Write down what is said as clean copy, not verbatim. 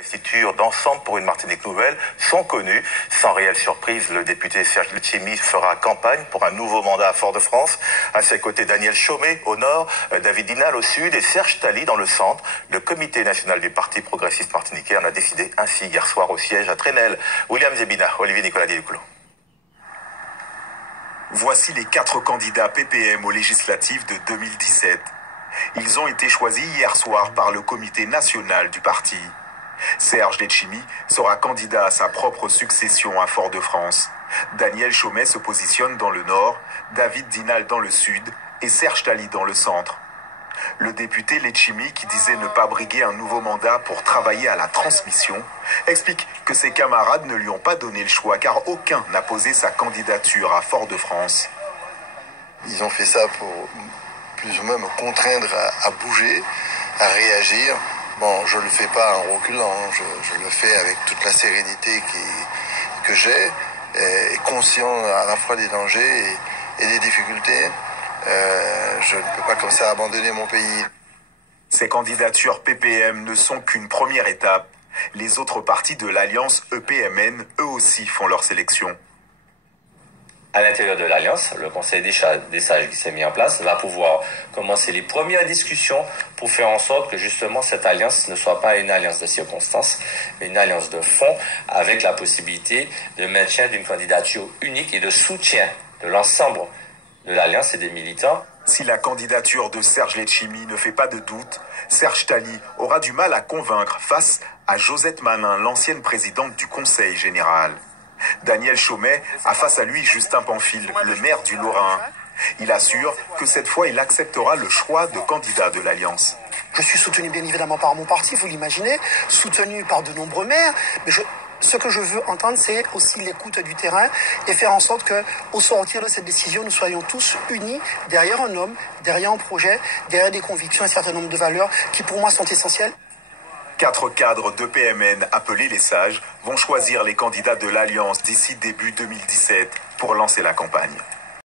Investitures d'Ensemble pour une Martinique nouvelle sont connues. Sans réelle surprise, le député Serge Letchimy fera campagne pour un nouveau mandat à Fort-de-France. À ses côtés, Daniel Chaumet au nord, David Dinal au sud et Serge Tali dans le centre. Le comité national du Parti progressiste martiniquais en a décidé ainsi hier soir au siège à Trenel. William Zebina, Olivier Nicolas Diluclo. Voici les 4 candidats PPM aux législatives de 2017. Ils ont été choisis hier soir par le comité national du parti. Serge Letchimy sera candidat à sa propre succession à Fort-de-France. Daniel Chaumet se positionne dans le nord, David Dinal dans le sud et Serge Tali dans le centre. Le député Letchimy, qui disait ne pas briguer un nouveau mandat pour travailler à la transmission, explique que ses camarades ne lui ont pas donné le choix car aucun n'a posé sa candidature à Fort-de-France. Ils ont fait ça pour plus ou moins me contraindre à bouger, à réagir. Bon, je ne le fais pas en reculant, je le fais avec toute la sérénité que j'ai, et conscient à la fois des dangers et des difficultés. Je ne peux pas comme ça abandonner mon pays. Ces candidatures PPM ne sont qu'une première étape. Les autres partis de l'Alliance EPMN, eux aussi, font leur sélection. À l'intérieur de l'Alliance, le Conseil des sages qui s'est mis en place va pouvoir commencer les premières discussions pour faire en sorte que justement cette alliance ne soit pas une alliance de circonstances, mais une alliance de fond avec la possibilité de maintien d'une candidature unique et de soutien de l'ensemble de l'Alliance et des militants. Si la candidature de Serge Letchimy ne fait pas de doute, Serge Tali aura du mal à convaincre face à Josette Manin, l'ancienne présidente du Conseil général. Daniel Chaumet a face à lui Justin Pamphile, le maire du Lorrain. Il assure que cette fois, il acceptera le choix de candidat de l'Alliance. Je suis soutenu bien évidemment par mon parti, vous l'imaginez, soutenu par de nombreux maires, mais ce que je veux entendre, c'est aussi l'écoute du terrain et faire en sorte qu'au sortir de cette décision, nous soyons tous unis derrière un homme, derrière un projet, derrière des convictions, un certain nombre de valeurs qui pour moi sont essentielles. 4 cadres de PMN appelés les sages vont choisir les candidats de l'Alliance d'ici début 2017 pour lancer la campagne.